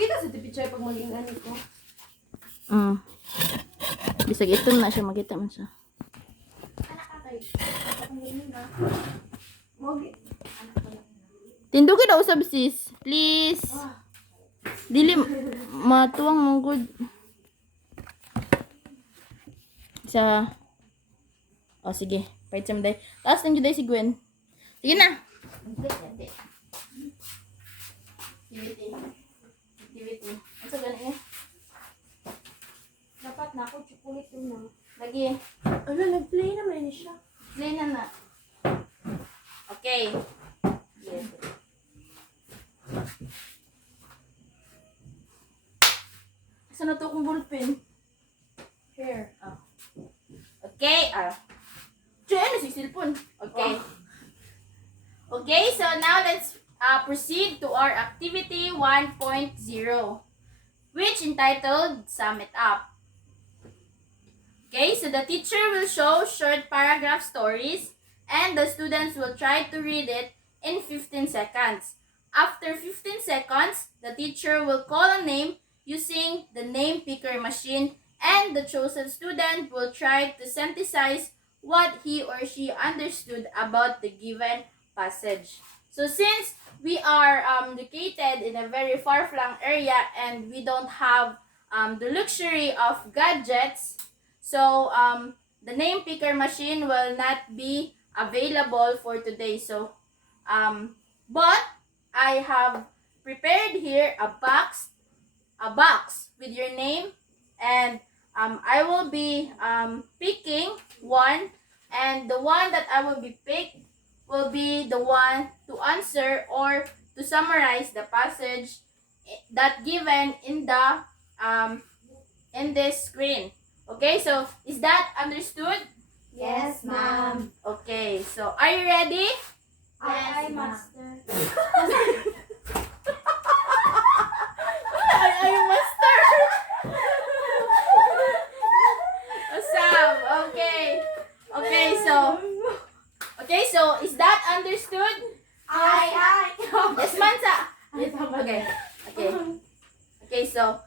Makita sa tipichay pag maging ano ko. Bisag ito na siya, makita man siya. Anak ka tayo. Mogi. Tindugi daw usab sis. Please. Dili matuwang mong good. Isa. Oh, sige. Pahit siya maday. Taas lang juday si Gwen. Sige na. Hindi. Activity. Ano sa ganun niya? Dapat na ako, chocolate yun na. Lagi. Ano, nag-play naman ni siya. Play na. Okay. Yes. Saan na to kung ballpen? Here. Oh. Okay. Diyan na si cellphone. Okay. Okay, so now let's proceed to our activity 1.0, which entitled Sum It Up. Okay, so the teacher will show short paragraph stories and the students will try to read it in 15 seconds. After 15 seconds, the teacher will call a name using the name picker machine and the chosen student will try to synthesize what he or she understood about the given passage. So since we are located in a very far-flung area and we don't have the luxury of gadgets, so the name picker machine will not be available for today. So, but I have prepared here a box with your name, and I will be picking one, and the one that I will be picked will be the one to answer or to summarize the passage that given in the in this screen. Okay, so is that understood? Yes, ma'am. Okay, so are you ready? Aye, master. Ay, master. Sam, okay. Okay, so is that understood? Aye. Yes, Mansa. Okay, so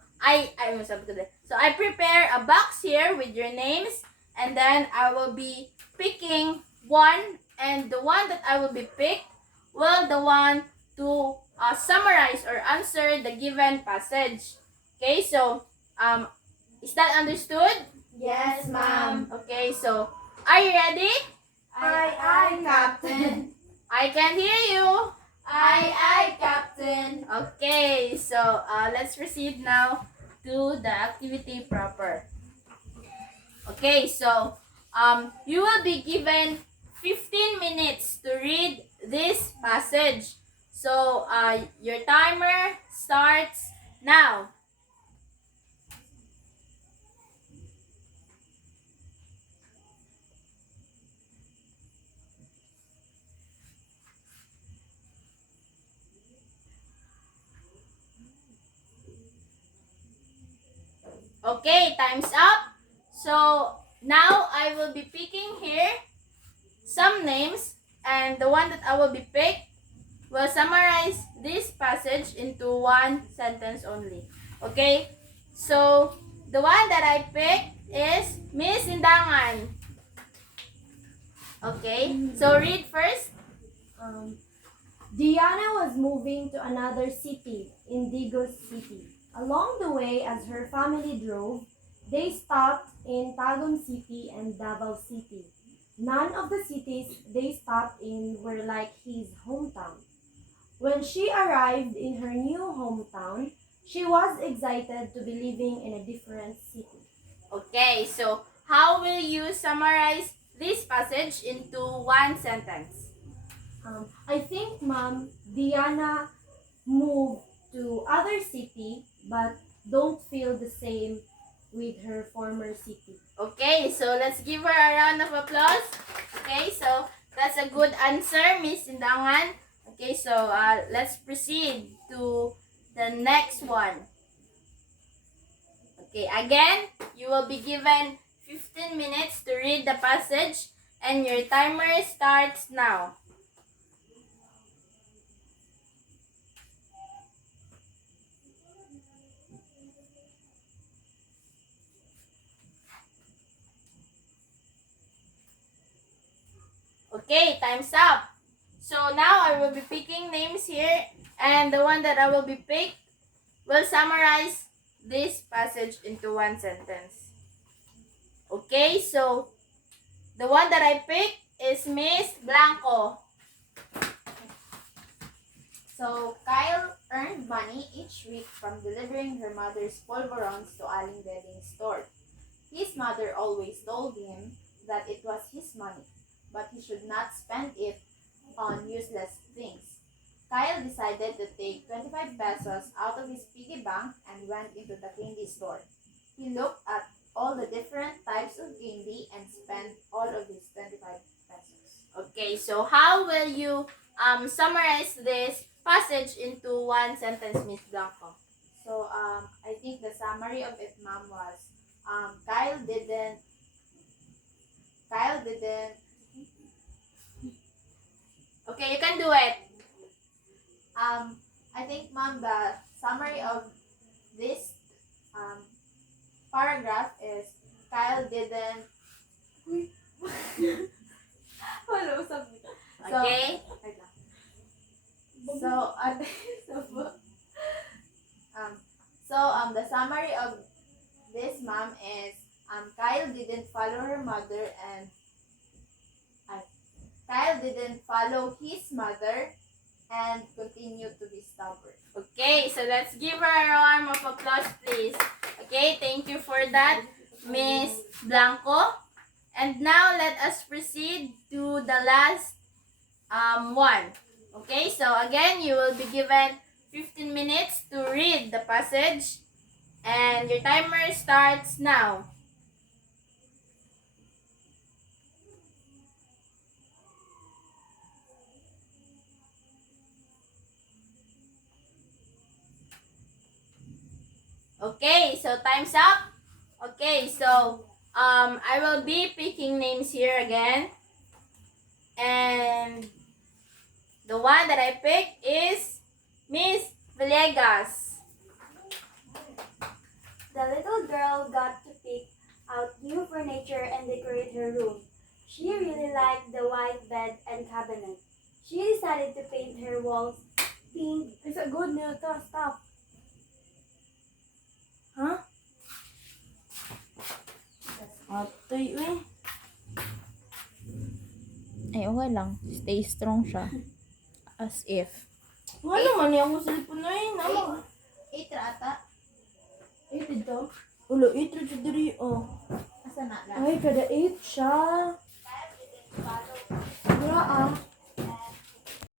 so I prepare a box here with your names, and then I will be picking one, and the one that I will be picked will the one to summarize or answer the given passage. Okay, so is that understood? Yes, ma'am. Okay, so are you ready? Aye, Captain. I can hear you. Aye, Captain. Okay, so let's proceed now to the activity proper. Okay, so you will be given 15 minutes to read this passage. So your timer starts now. Okay, time's up. So now I will be picking here some names, and the one that I will be picked will summarize this passage into one sentence only. Okay, so the one that I picked is Miss Indangan. Okay, so read first. Diana was moving to another city, Indigo City. Along the way, as her family drove, they stopped in Tagum City and Davao City. None of the cities they stopped in were like his hometown. When she arrived in her new hometown, she was excited to be living in a different city. Okay, so how will you summarize this passage into one sentence? I think, Mom, Diana moved to other city but don't feel the same with her former city. Okay, so let's give her a round of applause. Okay, so that's a good answer, Miss Indangan. Okay, so let's proceed to the next one. Okay, again, you will be given 15 minutes to read the passage, and your timer starts now. Okay, time's up. So now I will be picking names here, and the one that I will be picked will summarize this passage into one sentence. Okay, so the one that I picked is Miss Blanco. So Kyle earned money each week from delivering her mother's polvorons to Aling Deding's store. His mother always told him that it was his money, but he should not spend it on useless things. Kyle decided to take 25 pesos out of his piggy bank and went into the candy store. He looked at all the different types of candy and spent all of his 25 pesos. Okay, so how will you summarize this passage into one sentence, Miss Blanco? So I think the summary of it, ma'am, was Kyle didn't. Okay, you can do it. I think, ma'am, the summary of this paragraph is Kyle didn't. Wala, sabi. Okay. Wait lang. The summary of this, ma'am, is Kyle didn't follow her mother and Kyle didn't follow his mother and continued to be stubborn. Okay, so let's give her a round of applause, please. Okay, thank you for that, Miss Blanco. And now let us proceed to the last one. Okay, so again, you will be given 15 minutes to read the passage, and your timer starts now. Okay, so time's up. Okay, so I will be picking names here again. And the one that I picked is Miss Villegas. The little girl got to pick out new furniture and decorate her room. She really liked the white bed and cabinet. She decided to paint her walls pink. It's a good news. Stop. Huh? Atoy, eh. Ay, okay lang. Stay strong siya. As if. Wala naman niya ako cellphone na yun. Ano? 8 ata. 8 dito. Ulo, ito diri, oh. Asa na lang? Ay, kada 8 siya.